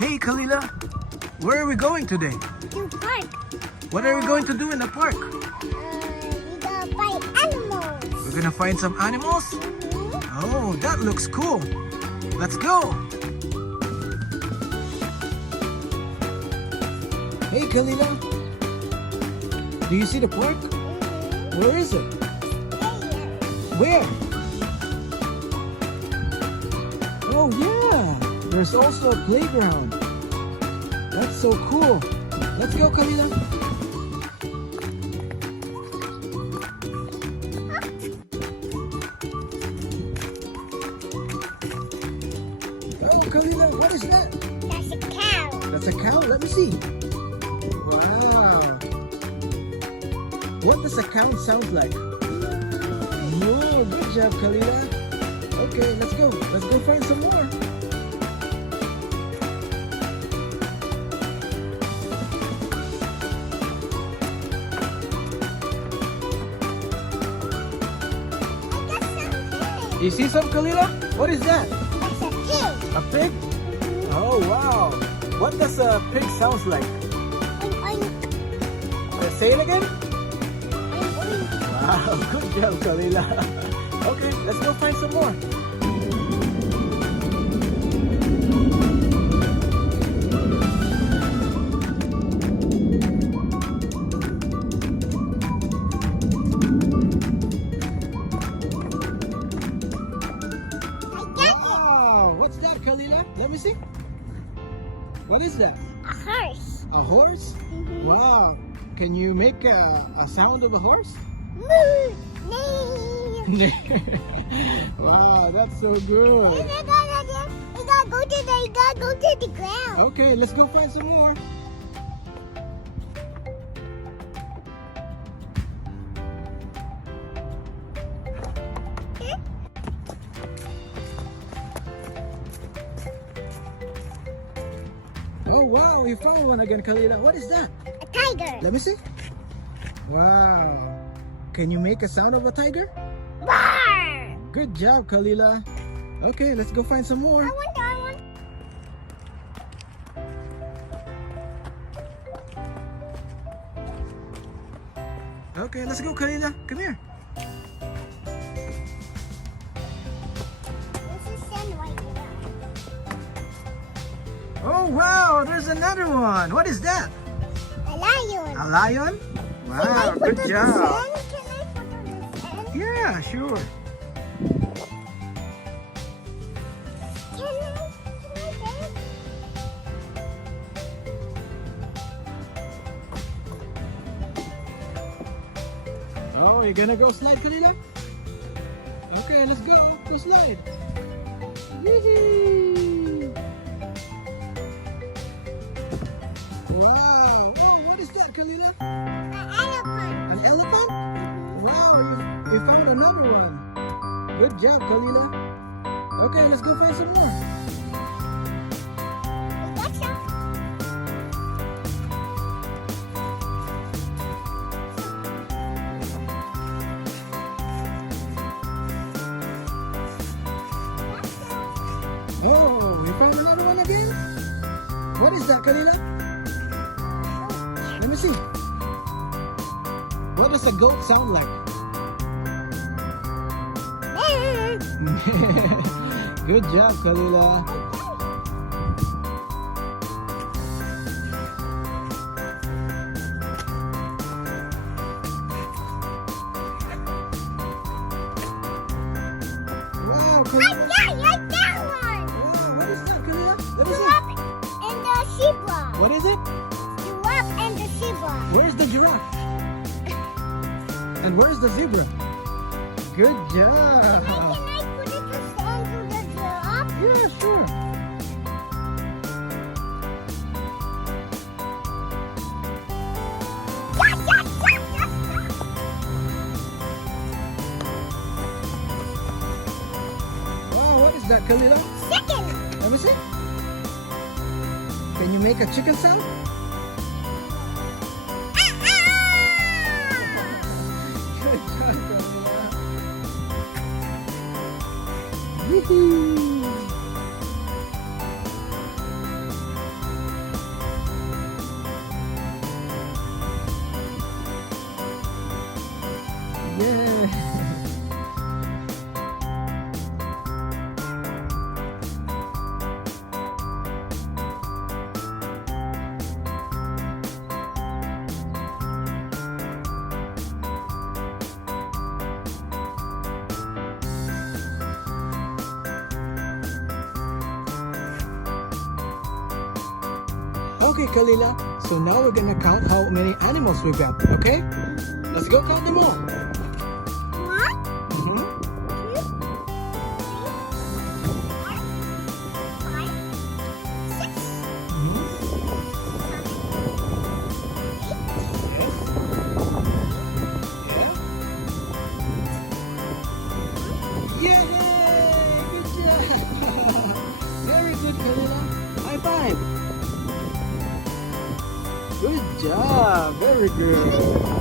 Hey Kalila, where are we going today? To park. What are we going to do in the park? We gonna find animals. We're gonna find some animals? Oh, that looks cool. Let's go. Hey Kalila, do you see the park? Where is it? Where? Oh yeah, there's also a playground. That's so cool. Let's go, Kalila. Oh, Kalila, what is that? That's a cow. That's a cow? Let me see. Wow. What does a cow sound like? Oh, good job, Kalila. Okay, let's go. Let's go find some more. I got some You see some, Kalila? What is that? That's a pig. A pig? Oh, wow. What does a pig sound like? Oink, oink, Say it again. oink, oink. Wow, good job, Kalila. Okay, let's go find some more. I got it. Wow, what's that, Kalila? Let me see. What is that? A horse. A horse? Wow. Can you make a sound of a horse? Moo. Neigh. Wow, that's so good. We gotta go to the ground. Okay, let's go find some more. Oh wow, you found one again, Kalila. What is that? A tiger. Let me see. Wow. Can you make a sound of a tiger? Roar. Good job, Kalila. Okay, let's go find some more. I want that one. Okay, let's go, Kalila. Come here. This is Sand White. Oh wow, there's another one. What is that? A lion. A lion? Can I Wow, put good on the job. sand? Can I put on the sand? Yeah, sure. Can I beg? Oh, you're gonna go slide, Kalila? Okay, let's go. Go slide. Whee! Wow. Oh, what is that, Kalila? An elephant. An elephant? Wow, you found another one. Good job, Kalila. Okay, let's go find some more. We got some. Oh, you found another one again? What is that, Kalila? Let me see. What does a goat sound like? Good job, Kalila. Wow, Kalila. Like that one. Wow, what is that, Kalila? Let me see. Giraffe and the zebra. What is it? Giraffe and the zebra. Where's the giraffe? And where's the zebra? Good job. Can I put it to stand to the giraffe? Yeah, sure. Wow, what is that, Kalila? Second. Let me see. Can you make a chicken sound? Good job, Kalila. Woohoo! Yay! Okay, Kalila. So now we're gonna count how many animals we got. Okay? Let's go count them all. 1, Mhm. 2, 3, 4, 5, 6, Mhm. 7, 8, Yes. Yeah. Yay! Good job. Very good, Kalila. High five. Good job. Very good.